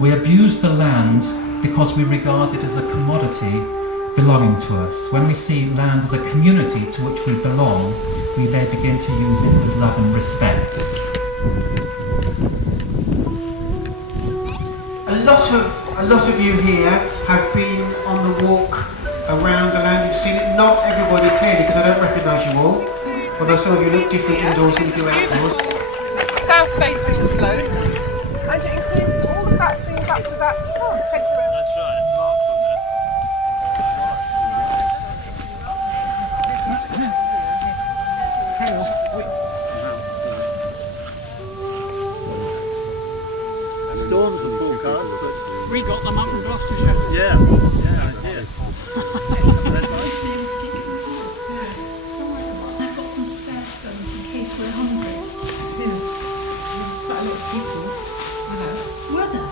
We abuse the land because we regard it as a commodity belonging to us. When we see land as a community to which we belong, we may begin to use it with love and respect. A lot of you here have been on the walk around the land. You've seen it. Not everybody clearly, because I don't recognise you all. Although some of you look different indoors than you do outdoors. South facing slope. And it includes all the back things up to that. Oh, thank you very much. That's right, it's marked on there. Storms are forecast, but we got them up in Gloucestershire. yeah, I did. I've got some spare stones in case we're hungry. Yes. There's quite a lot of people. Were there?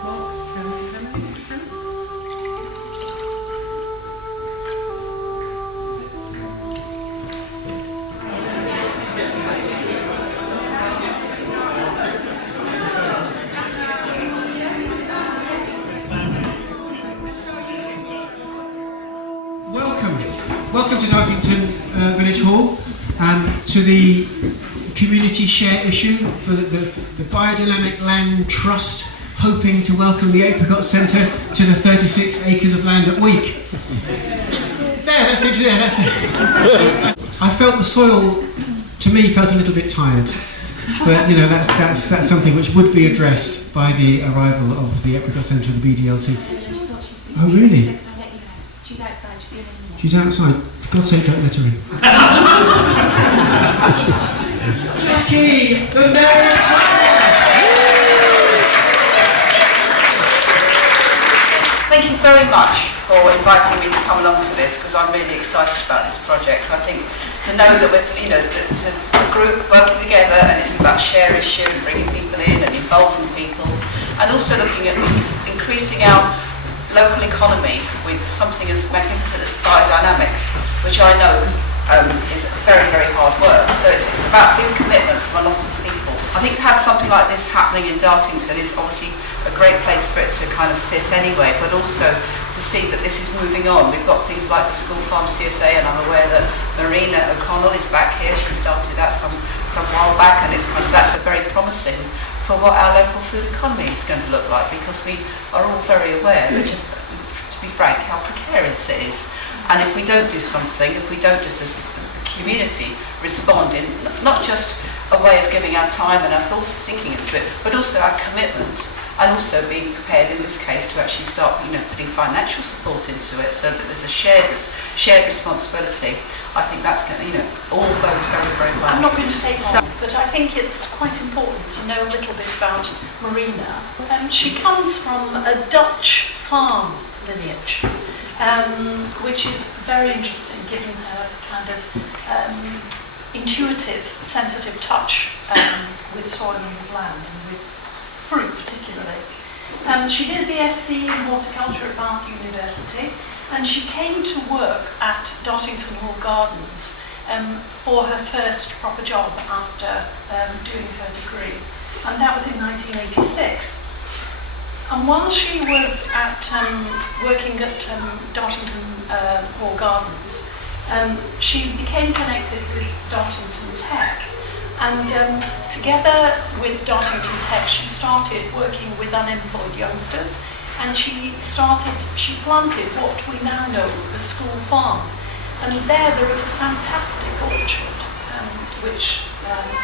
Welcome to Dartington Village Hall and to the community share issue for the Biodynamic Land Trust, hoping to welcome the Apricot Centre to the 36 acres of land at Week. That's it. I felt the soil, to me, felt a little bit tired. But you know, that's something which would be addressed by the arrival of the Apricot Centre of the BDLT. Oh really? She's outside. She's outside. For God's sake, don't let her in. Jackie, the Mayor of Thank you very much for inviting me to come along to this, because I'm really excited about this project. I think to know that that it's a group working together and it's about share issue and bringing people in and involving people, and also looking at increasing our local economy with something as magnificent as biodynamics, which I know is very, very hard work. So it's about big commitment from a lot of people. I think to have something like this happening in Dartington is obviously a great place for it to kind of sit anyway, but also to see that this is moving on. We've got things like the School Farm CSA, and I'm aware that Marina O'Connell is back here. She started that some while back, and that's very promising for what our local food economy is going to look like, because we are all very aware that, just to be frank, how precarious it is. And if we don't do something, if we don't just as the community respond in not just a way of giving our time and our thoughts and thinking into it, but also our commitment, and also being prepared in this case to actually start putting financial support into it, so that there's a shared responsibility. I think that's going to all bodes very, very well. I'm not going to take long, but I think it's quite important to know a little bit about Marina. She comes from a Dutch farm lineage, which is very interesting given her kind of intuitive, sensitive touch with soil and with land and with fruit particularly. She did a BSc in horticulture at Bath University, and she came to work at Dartington Hall Gardens for her first proper job after doing her degree, and that was in 1986. And while she was working at Dartington Hall Gardens, she became connected with Dartington Tech, and together with Dartington Tech she started working with unemployed youngsters, and she planted what we now know as School Farm. And there is a fantastic orchard, which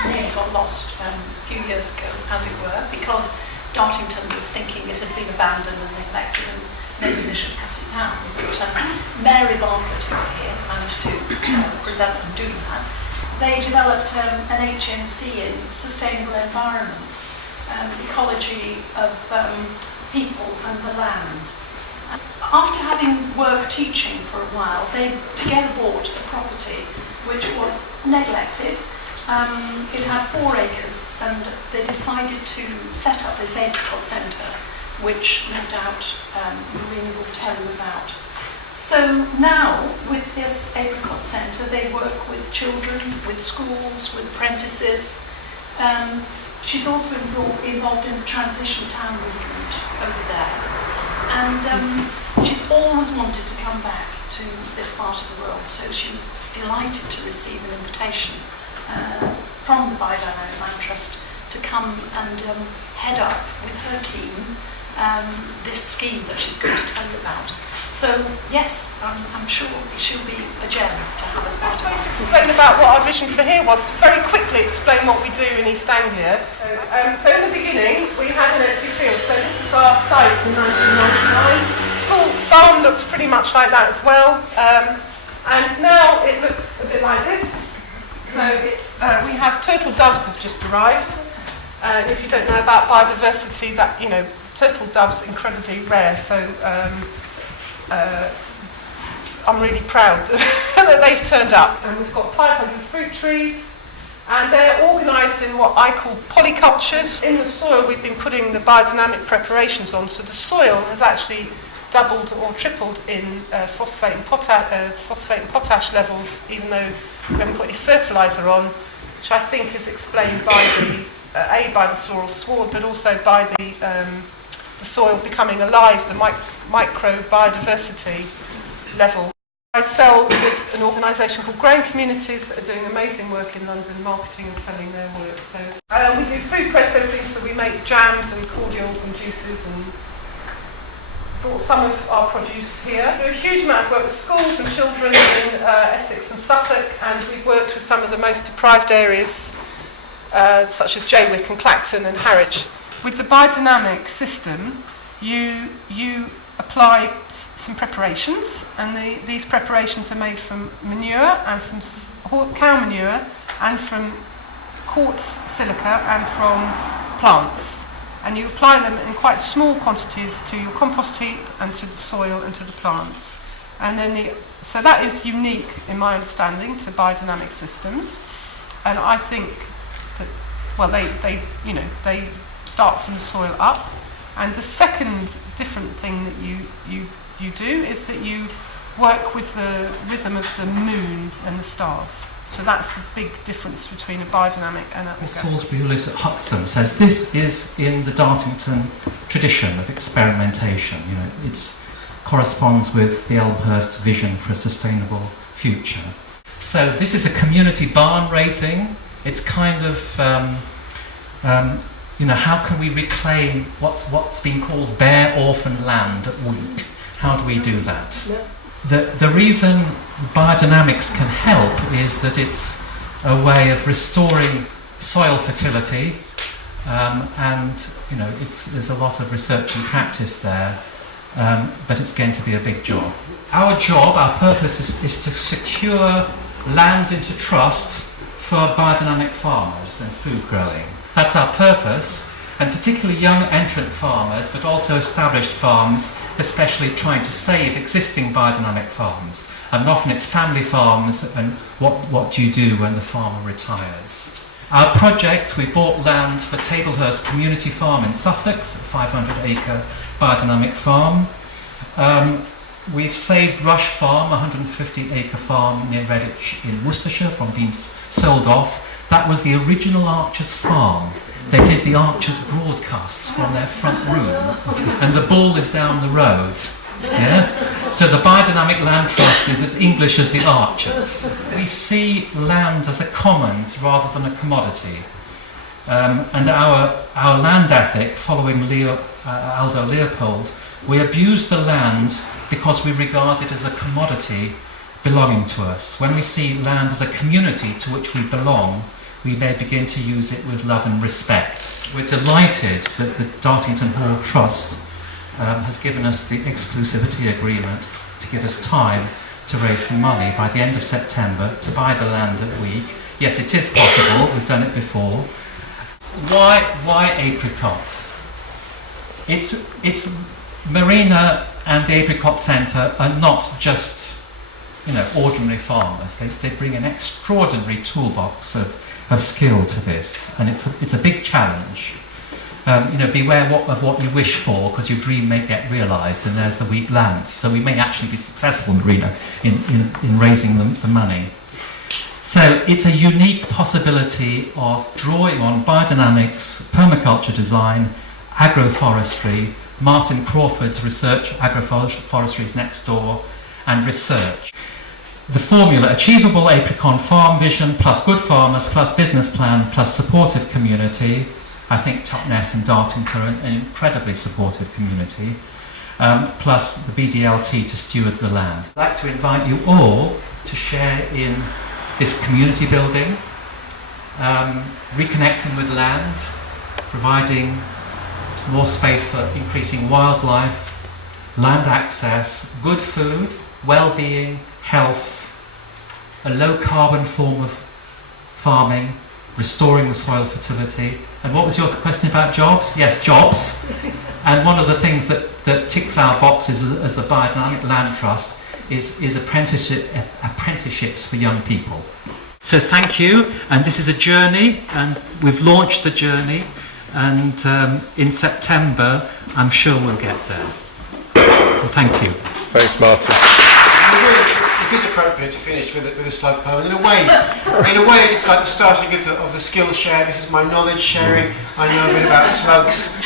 nearly got lost a few years ago, as it were, because Dartington was thinking it had been abandoned and neglected and maybe they should cut it down. But Mary Barfoot, who's here, managed to prevent them doing that. They developed an HNC in sustainable environments, ecology of people and the land. After having worked teaching for a while, they together bought a property which was neglected. It had 4 acres, and they decided to set up this Apricot Centre, which no doubt Marina will tell you about. So now, with this Apricot Centre, they work with children, with schools, with apprentices, She's also involved in the transition town movement over there. And she's always wanted to come back to this part of the world, so she was delighted to receive an invitation from the Biodynamic Land Trust to come and head up with her team this scheme that she's going to tell you about. So yes, I'm sure she'll be a gem to have as part of I'm going to it. explain about what our vision for here was, to very quickly explain what we do in East Anglia. So in the beginning, we had an empty field. So this is our site in 1999. School farm looked pretty much like that as well. And now it looks a bit like this. So it's we have turtle doves have just arrived. If you don't know about biodiversity, that turtle doves are incredibly rare. So I'm really proud that they've turned up. And we've got 500 fruit trees, and they're organised in what I call polycultures. In the soil, we've been putting the biodynamic preparations on, so the soil has actually doubled or tripled in phosphate and potash levels, even though we haven't put any fertiliser on, which I think is explained by the by the floral sward, but also by the soil becoming alive, the micro biodiversity level. I sell with an organisation called Growing Communities that are doing amazing work in London, marketing and selling their work. So we do food processing, so we make jams and cordials and juices, and brought some of our produce here. We do a huge amount of work with schools and children in Essex and Suffolk, and we've worked with some of the most deprived areas such as Jaywick and Clacton and Harwich. With the biodynamic system, you apply some preparations, and these preparations are made from manure and from cow manure and from quartz silica and from plants. And you apply them in quite small quantities to your compost heap and to the soil and to the plants. And then so that is unique in my understanding to biodynamic systems. And I think that, well, they start from the soil up. And the second different thing that you do is that you work with the rhythm of the moon and the stars. So that's the big difference between a biodynamic and a... Miss Salisbury, who lives at Huxham, says this is in the Dartington tradition of experimentation. It corresponds with the Elmhurst's vision for a sustainable future. So this is a community barn raising. It's kind of, how can we reclaim what's been called bare orphan land at Week? How do we do that? The reason biodynamics can help is that it's a way of restoring soil fertility, and there's a lot of research and practice there, but it's going to be a big job. Our purpose is to secure land into trust for biodynamic farmers and food growing. That's our purpose, and particularly young entrant farmers, but also established farms, especially trying to save existing biodynamic farms. And often it's family farms, and what do you do when the farmer retires? Our project, we bought land for Tablehurst Community Farm in Sussex, a 500-acre biodynamic farm. We've saved Rush Farm, a 150-acre farm near Redditch in Worcestershire, from being sold off. That was the original Archers farm. They did the Archers broadcasts from their front room, and the bull is down the road. Yeah? So the Biodynamic Land Trust is as English as the Archers. We see land as a commons rather than a commodity. And our land ethic, following Aldo Leopold, we abuse the land because we regard it as a commodity belonging to us. When we see land as a community to which we belong, we may begin to use it with love and respect. We're delighted that the Dartington Hall Trust has given us the exclusivity agreement to give us time to raise the money by the end of September to buy the land at Week. Yes, it is possible, we've done it before. Why apricot? It's Marina and the Apricot Centre are not just ordinary farmers. They bring an extraordinary toolbox of skill to this, and it's a big challenge. Beware of what you wish for, because your dream may get realised, and there's the Week land. So we may actually be successful, Marina, in raising the money. So it's a unique possibility of drawing on biodynamics, permaculture design, agroforestry, Martin Crawford's research, agroforestry is next door, and research. The formula: achievable apricot farm vision plus good farmers plus business plan plus supportive community. I think Totnes and Dartington are an incredibly supportive community, plus the BDLT to steward the land. I'd like to invite you all to share in this community building, reconnecting with land, providing more space for increasing wildlife, land access, good food, well-being, health, a low-carbon form of farming, restoring the soil fertility. And what was your question about jobs? Yes, jobs. And one of the things that ticks our boxes as the Biodynamic Land Trust is apprenticeships for young people. So thank you, and this is a journey, and we've launched the journey, and in September I'm sure we'll get there. Well, thank you. Thanks, Martin. It is appropriate to finish with a slug poem. In a way, it's like the starting of the skill share. This is my knowledge sharing. I know a bit about slugs.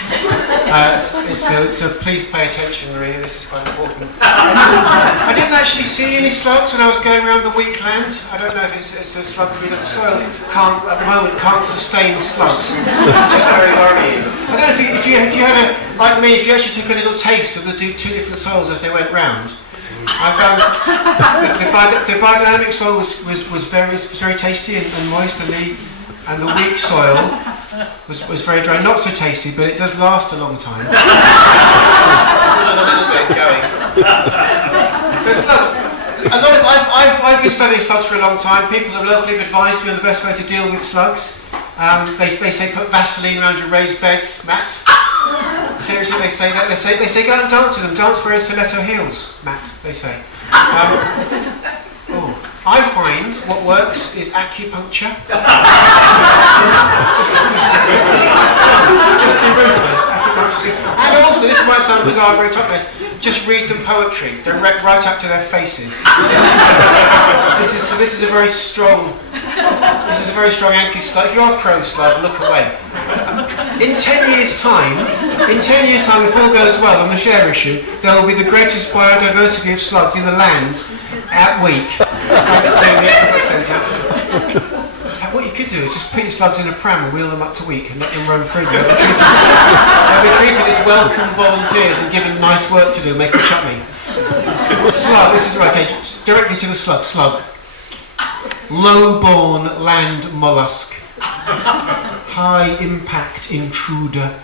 So please pay attention, Marina. This is quite important. I didn't actually see any slugs when I was going around the weak land. I don't know if it's a slug free. The soil can't, at the moment, can't sustain slugs, which is very worrying. I don't know if you had like me, if you actually took a little taste of the two different soils as they went round. I found the biodynamic soil was very tasty and moist, and the weak soil was very dry, not so tasty, but it does last a long time. Still a little bit going. So slugs. I've been studying slugs for a long time. People have locally advised me on the best way to deal with slugs. They say put Vaseline around your raised beds, Matt. Seriously, they say that. They say go and dance to them. Dance wearing stiletto heels, Matt. They say. I find what works is acupuncture. And also, this might sound bizarre, very topless. Just read them poetry. Don't right up to their faces. This is a very strong. This is a very strong anti-slug. If you are pro-slug, look away. In 10 years' time, if all goes well on the share issue, there will be the greatest biodiversity of slugs in the land at Week. Thanks to the Apricot Centre. What you could do is just put your slugs in a pram and wheel them up to Week and let them roam free. They'll be treated as welcome volunteers and given nice work to do, making chutney. Slug, this is okay, directly to the slug. Slug. Low-born land mollusk, high-impact intruder,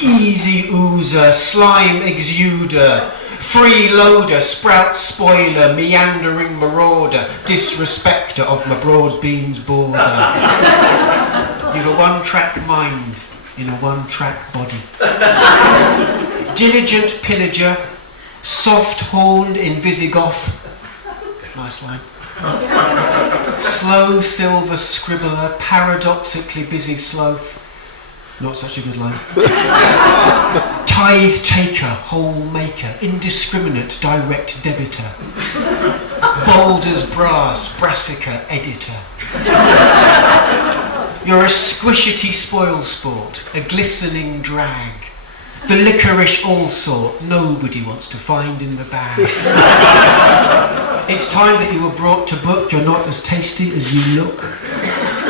easy oozer, slime exuder, freeloader, sprout spoiler, meandering marauder, disrespecter of my broad beans border. You've a one-track mind in a one-track body. Diligent pillager, soft-horned in Visigoth. Nice line. Slow silver scribbler, paradoxically busy sloth. Not such a good line. Tithe taker, hole maker, indiscriminate direct debitor. Boulder's brass, brassica editor. You're a squishity spoil sport, a glistening drag. The liquorish all sort nobody wants to find in the bag. It's time that you were brought to book. You're not as tasty as you look.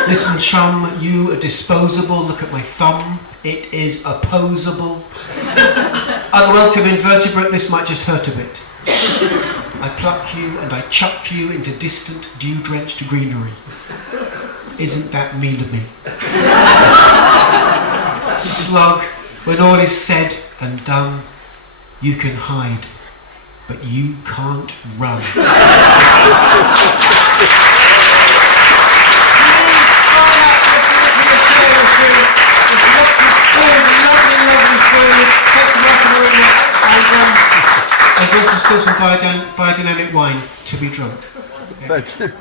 Listen, chum, you are disposable. Look at my thumb. It is opposable. Unwelcome invertebrate, this might just hurt a bit. I pluck you and I chuck you into distant, dew-drenched greenery. Isn't that mean of me? Slug, when all is said and done, you can hide, but you can't run. There's also still some biodynamic wine to be drunk. Thank you.